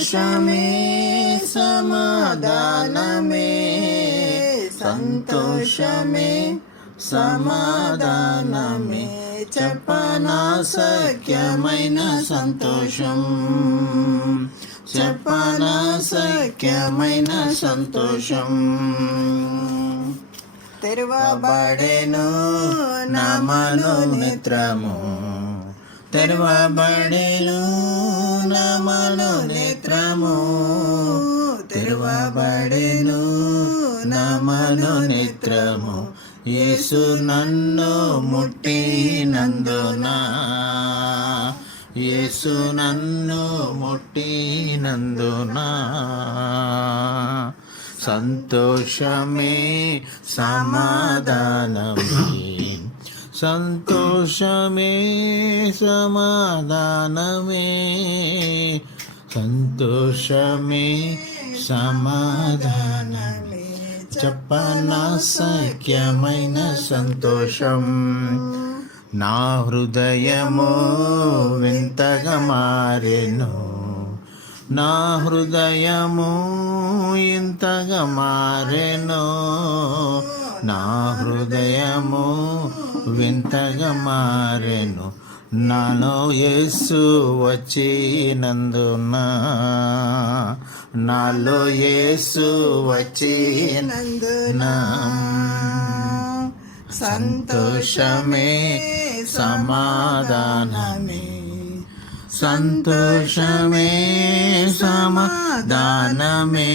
సంతోషమే సమాధానమే, సంతోషమే సమాధానమే, చెప్పనా సఖ్యమైన సంతోషం, చెప్పనా సఖ్యమైన సంతోషం. తెరవబడెను నా మనోనేత్రము, తెరవబడెను నా మనోనేత్రము, తెరవబడెను నా మనోనేత్రము, యేసు నన్ను ముట్టినందున, యేసు నన్ను ముట్టినందున, సంతోషమే సమాధానమే, సంతోషమే సమాధానమే, సంతోషమే సమాధానమే, చెప్పనా సఖ్యమైన సంతోషం. నా హృదయము వింతగా మారెను, నా హృదయము ఇంతగా మారెను, నా హృదయము వింతగా మారెను, నాలో యేసు వచ్చినందున, నాలో యేసు వచ్చినందున, సంతోషమే సమాధానమే, సంతోషమే సమాధానమే,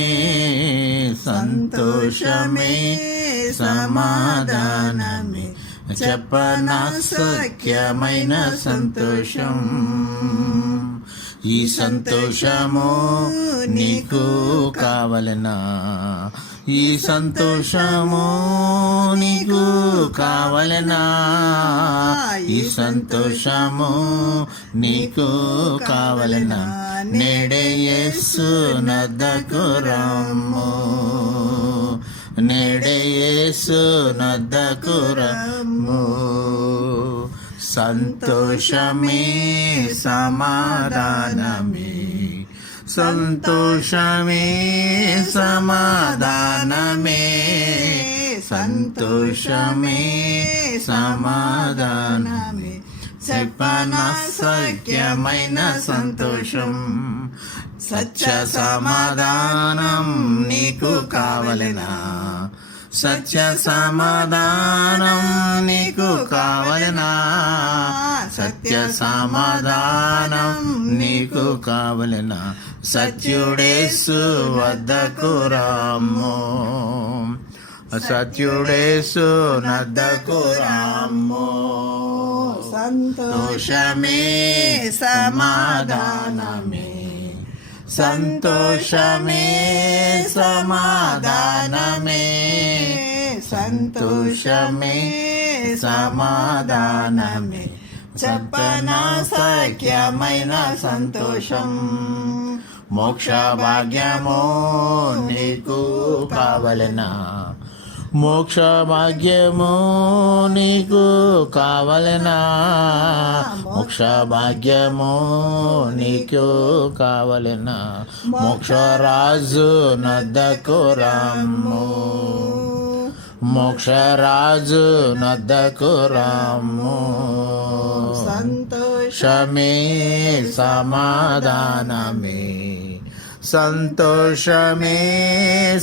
సంతోషమే సమాధానమే, చెప్పనా సఖ్యమైన సంతోషం. ఈ సంతోషము నీకు కావలెనా, ఈ సంతోషము నీకు కావలెనా, ఈ సంతోషము నీకు కావలెనా, నేడే యేసు నద్దకు రమ్ము, నేడే యేసు నద్దకు రమ్ము, సంతోషమే సమాధానమే, సంతోషమే సమాధానమే, సంతోషమే సమాధానమే, చెప్పనా సఖ్యమైన సంతోషం. సత్య సమాధానం నీకు కావలెనా, సత్య సమాధానం నీకు కావలెనా, సత్య సమాధానం నీకు కావలెనా, సత్యుడేసు వద్దకు రాము, సత్యుడేసు నద్దకు రాము, సంతోషమే సమాధానమే, సంతోషమే సమాధానమే, సంతోషమే సమాధానమే, చెప్పనా సఖ్యమైన సంతోషం. మోక్ష భాగ్యము నీకు కావలెనా, మోక్ష భాగ్యము నీకు కావలెనా, మోక్ష భాగ్యము నీకు కావలెనా, మోక్షరాజు నద్దకు రమ్ము, మోక్షరాజు నద్దకు రమ్ము, సంతోషమే సమాధానమే, సంతోషమే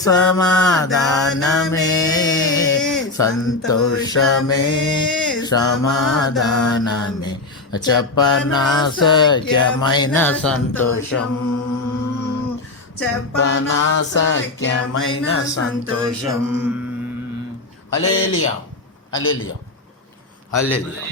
సమాధానమే, సంతోషమే సమాధానమే, చెప్పనా సఖ్యమైన సంతోషం, చెప్పనా సఖ్యమైన సంతోషం. హల్లెలూయా, హల్లెలూయా, హల్లెలూయా.